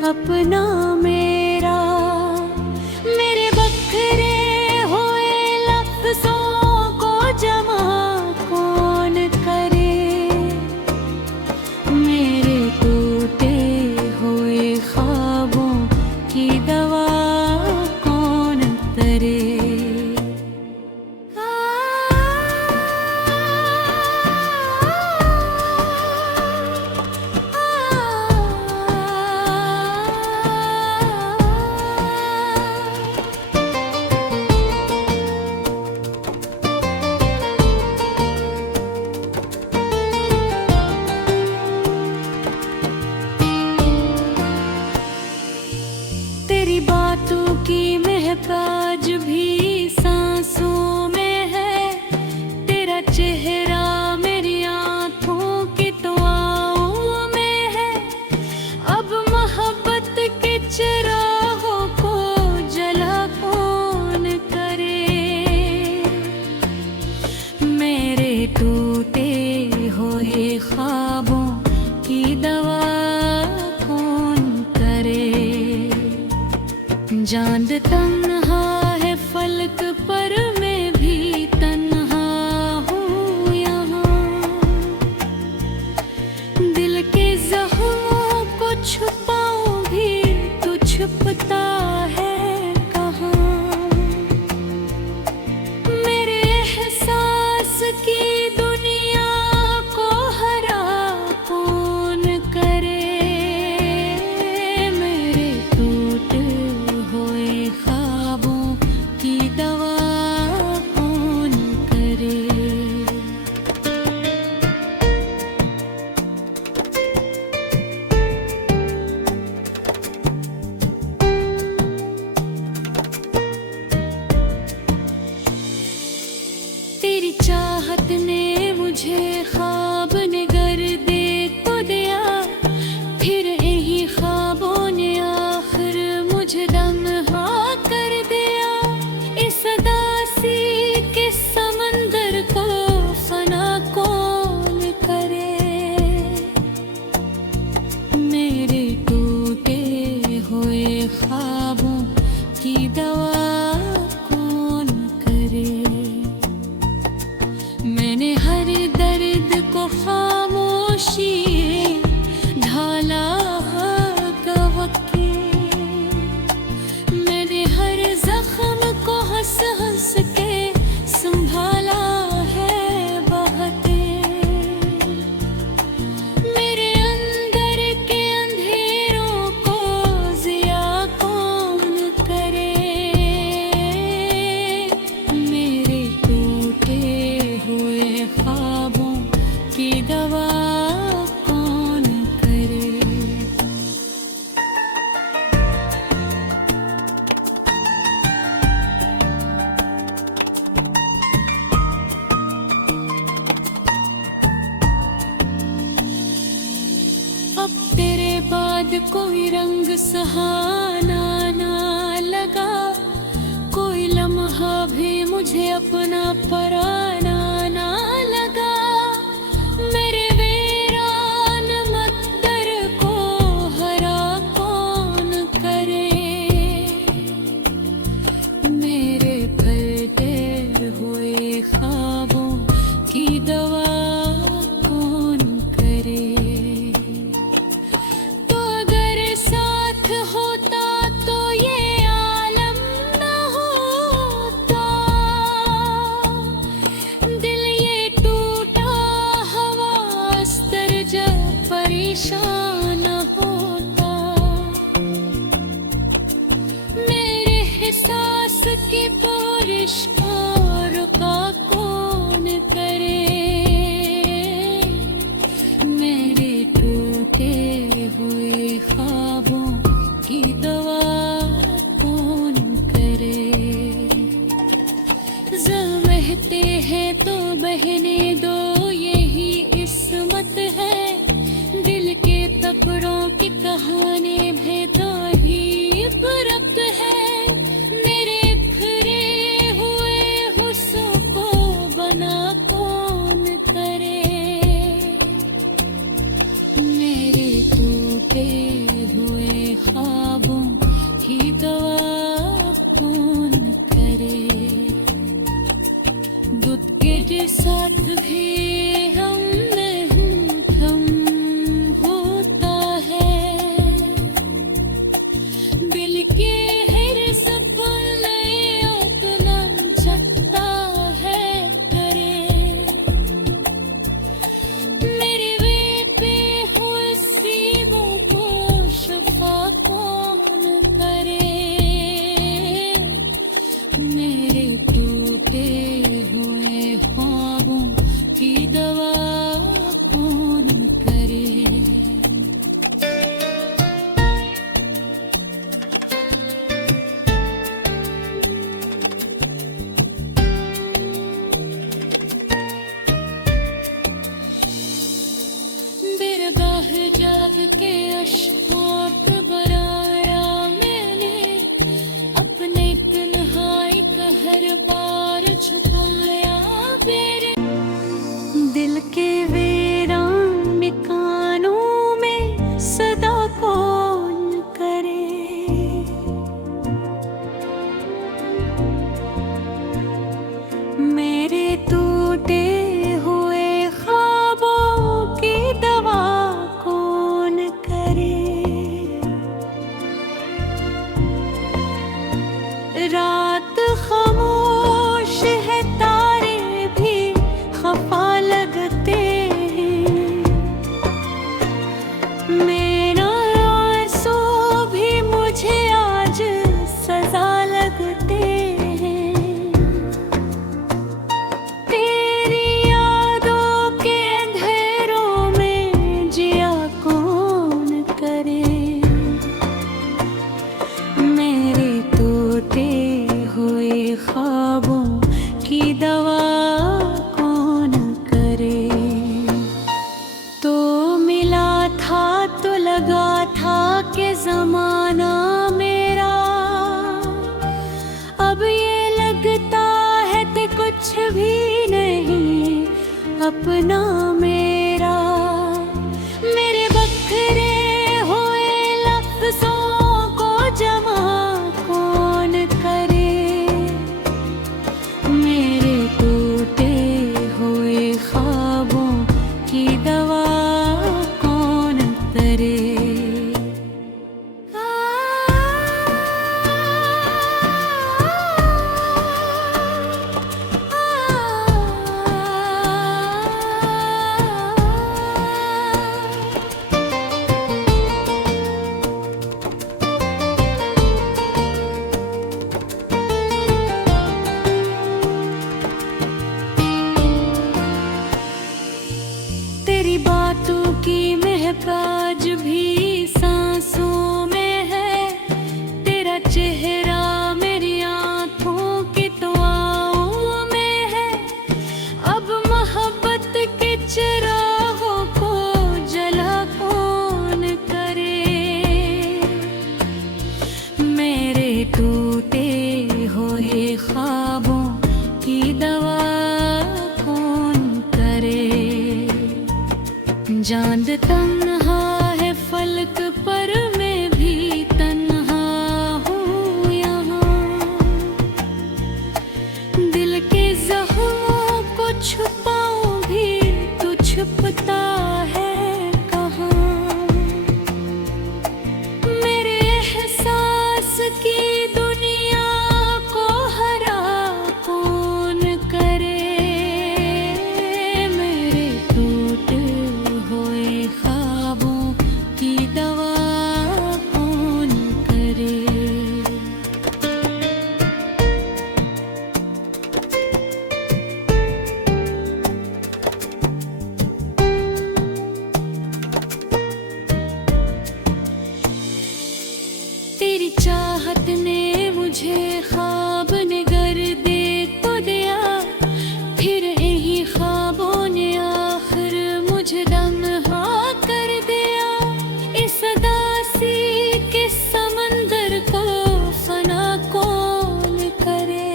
अपना मेरा। मेरे बखरे हुए लफ्जों को जमा कौन करे, मेरे टूटे हुए ख्वाबों की दवा कौन करे। तेरी बातों की महक आज भी सांसों में है, तेरा चेहरा मेरी आंखों की दुआओं में है। अब मोहब्बत के चिरागों को जला कौन करे, मेरे टूटे हुए ख्वाबों की दवा कौन करे। चांद तन्हा है फलक पर, मैं भी तन्हा हूँ यहाँ। दिल के जख्मों को छुपाऊं भी तो छुपता है कहाँ। मेरे एहसास की दुनिया को हरा कौन करे, मेरे टूटे ख्वाबों की दवा कौन करे। तेरी चाहत ने मुझे ख्वाब निगर दे तो दिया, फिर यही ख्वाबों ने आखिर मुझे तन्हा कर दिया। इस उदासी के समंदर को फना कौन करे, मेरे टूटे हुए ख्वाबों की दवा कौन करे। मैंने हर दर्द को खामोशी ढाला गवके, मैंने हर जख्म को हंस हंस के संभाला है बहके। मेरे अंदर के अंधेरों को जिया कौन करे, मेरे टूटे हुए ख्वाबों की दवा कौन करे। अब तेरे बाद कोई रंग सहाना ना लगा, कोई लम्हा भी मुझे अपना पराना ना लगा। मेरे वीरान मत्तर को हरा कौन करे, मेरे फटे हुए ख्वाबों की दवा कौन करे। तो अगर साथ होता तो ये आलम न होता, दिल ये टूटा हवास्तर जब परेशान होता। मेरे एहसास की बारिश को रुका कौन करे, मेरे टूटे हुए ख्वाबों की दवा कौन करे। बहते हैं तो बहने दो, यही इस्मत है। दिल के टुकड़ों की कहानी भी तो ही बरकत है। मेरे बिखरे हुए हुस्न को बना कौन करे, मेरे टूटे हुए साथ भी हम नहीं कम होता है। दिल के हर सपने अपना जगता है करे। मेरे बेहुए सीबों को शफा कौन करे। मेरे टूटे हुए ख्वाबों की दवा कौन करे। दरगाह जाग के अशफाक बराया मैंने। अपने तन्हाई का हर बार छुपाया मेरे। दिल के वीरान कानों में सदा कौन करे। मेरे टूटे हुए ख्वाबों की दवा कौन करे। रात खामोश है, तारे भी खफा लगते हैं। मेरा आंसू भी मुझे आज सजा लगते हैं। तेरी यादों के अंधेरों में जिया कौन करे। मेरे टूटे हुए ख्वाबों की दवा कौन करे। तो मिला था तो लगा था कि जमाना मेरा। अब ये लगता है कि कुछ भी नहीं अपना मेरा। मेरे बखरे हुए लफ्जों को जमा कौन करे। मेरे टूटे हुए ख्वाबों की दवा कौन करे। तेरी बातों की महक आज भी सांसों में है। तेरा चेहरा मेरी आंखों की दुआओं में है। अब मोहब्बत के चिरागों को जला कौन करे। मेरे टूटे हुए ख्वाबों की दवा कौन करे। चांद तन्हा है फलक पर, मैं भी तन्हा हूँ यहाँ। दिल के जख्मों को छुपाऊं भी तो छुपता है कहाँ। मेरे एहसास की दुनिया को हरा कौन करे। मेरे टूटे हुए ख्वाबों की दवा कौन करे। तेरी चाहत ने मुझे ख्वाब नगर दे तो दिया। फिर यही ख्वाबों ने आखिर मुझे तन्हा कर दिया। इस उदासी के समंदर को फना कौन करे।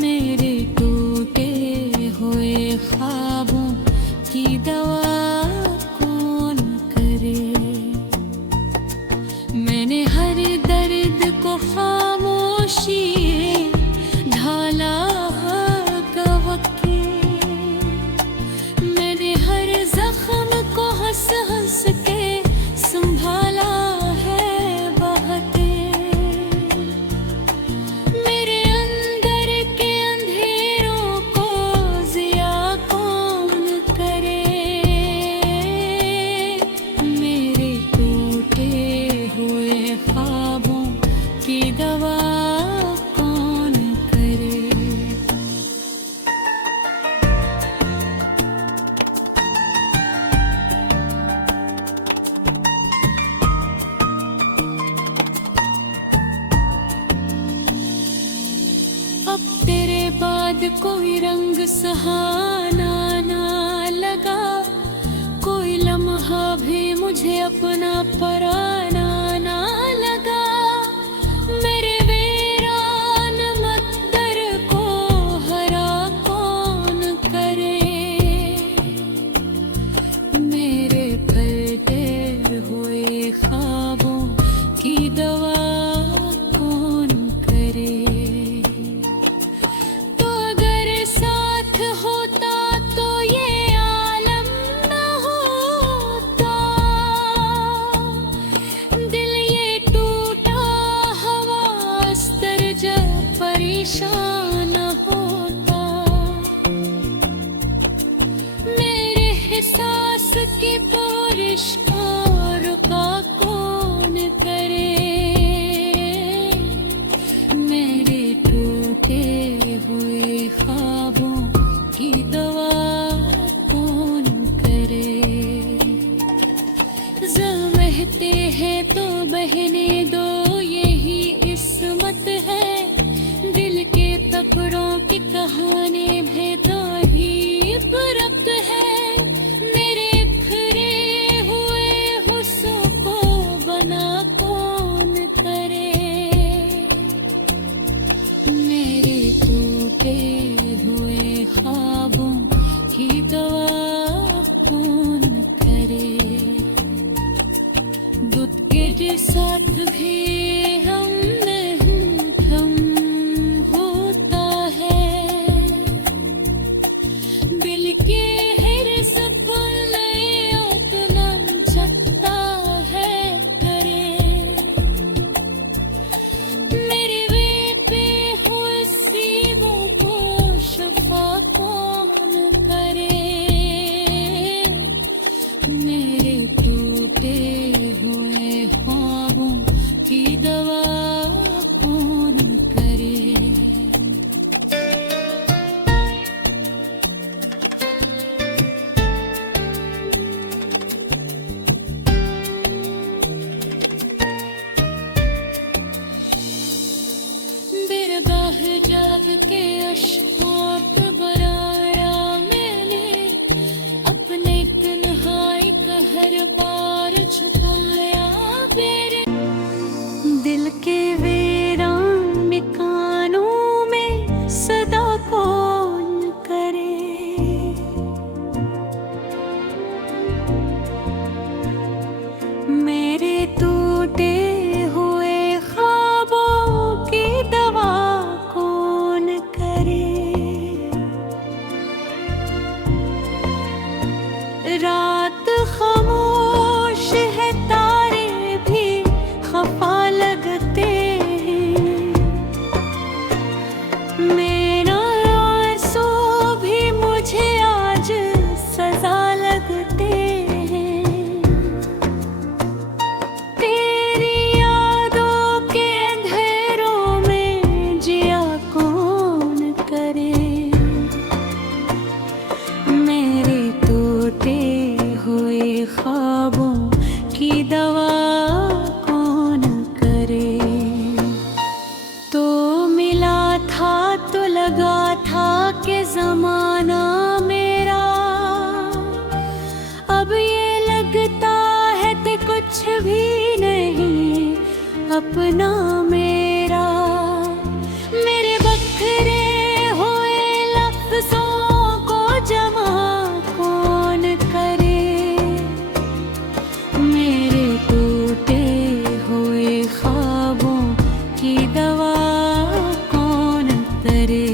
मेरे टूटे हुए ख्वाबों की दवा कौन करे। मैंने हर दर्द कोई रंग सुहाना ना लगा, कोई लम्हा भी मुझे अपना पराना ना लगा। मेरे वीरान मत्तर को हरा कौन करे, मेरे फटे हुए ख्वाबों की दवा कौन करे। तो अगर साथ होता तो ये आलम न होता, दिल ये टूटा हवास्तर जब परेशान होता। मेरे एहसास की बारिश को रुका कौन करे, मेरे टूटे हुए ख्वाबों की दवा कौन करे। ज़हमते हैं तो बहने दो, यही इस्मत है। दिल के टुकड़ों की कहानी भी तो ही फर्क है। मेरे बिखरे हुए हुस्न को बना कौन करे, मेरे टूटे हुए ख्वाबों की दवा कौन करे। दूध के साथ भी हम हम होता है, दिल के हिर्स पर उतना जगता है करे। मेरे बेटे हुए सीबों को शफा कौन करे, मेरे टूटे हुए ख्वाबों की दवा कौन करे। दरगाह जाग के अशफाक बराया मैंने, अपने तन्हाई का हर पार छुपाया मेरे। दिल के वीरान कानों में सदा कौन करे, मेरे टूटे हुए ख्वाबों की दवा कौन करे। रात खामोश है, तारे भी खफा लगते हैं। मेरा आंसू भी मुझे आज सजा लगते हैं। तेरी यादों के अंधेरों में जिया कौन करे, मेरे टूटे हुए ख्वाबों की दवा कौन करे। तो मिला था तो लगा था कि जमाना मेरा, अब ये लगता है कि कुछ भी नहीं अपना मेरा। मेरे बखरे हुए लफ्ज़ों को जमा कौन करे, मेरे टूटे हुए ख्वाबों की दवा कौन करे।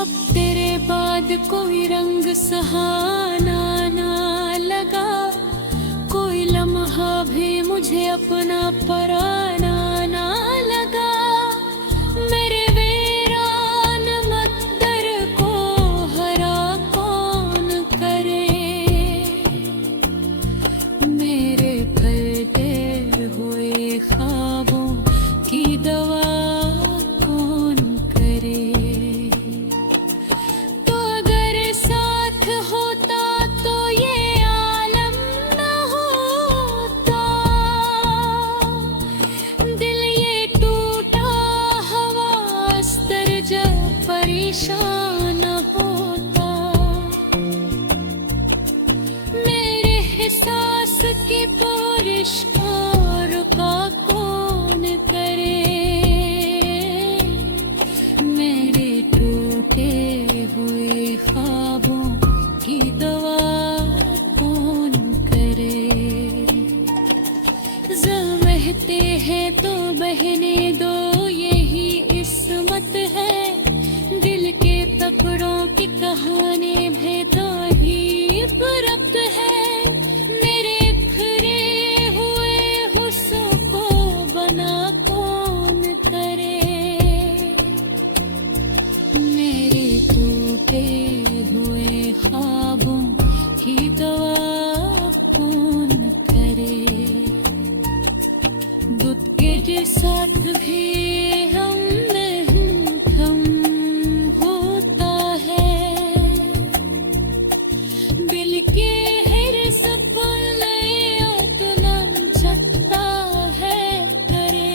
अब तेरे बाद कोई रंग सहाना ना लगा, कोई लम्हा भी मुझे अपना पराना ना लगा। मेरे वीरान मकदर को हरा कौन करे, मेरे फलते हुए ख्वाबों की दवा कौन करे। तो अगर साथ होता तो ये आलम न होता, दिल ये टूटा हवास्तर जब परेशान होता। मेरे एहसास की बारिश और का कौन करे, मेरे टूटे हुए ख्वाबों की दवा कौन करे। बहते हैं तो बहने दो, यही इस्मत है। दिल के टुकड़ों की कहानी भी तो ही बरक्त है। मेरे बिखरे हुए हुस्न को बना कौन करे, मेरे टूटे हुए ख्वाबों की दवा कौन करे। दूध के साथ भी हम कम होता है, बिल के हर सपने उतना झटका है करे।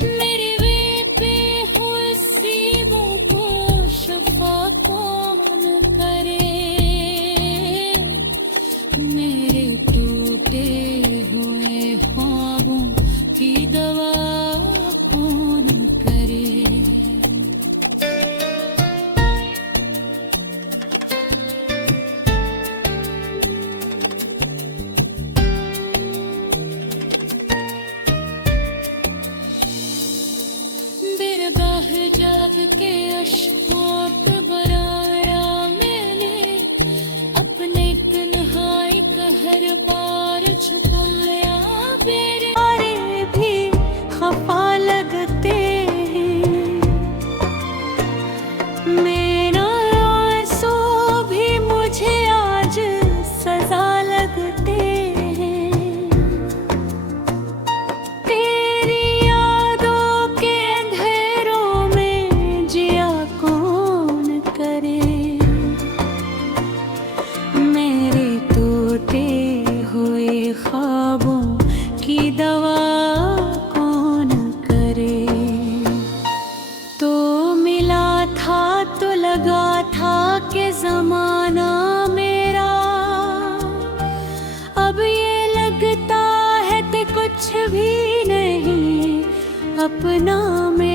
मेरे वे पे हुए सीबों को शफा कौन करे, मेरे टूटे हुए ख्वाबों की दवा कौन करे। दरगाह जाग के अश्कों पे बराया मैंने, अपने तन्हाई का हर पार छुपाया। मेरे भी खफा लगते हैं, मेरा आंसू भी मुझे आज सजा लगते हैं। तेरी यादों के अंधेरों में जिया कौन करे, मेरे टूटे हुए ख्वाबों की दवा कौन करे। तो मिला था तो लगा था कि जमाना मेरा, अब ये लगता है कि कुछ भी नहीं अपना मेरा।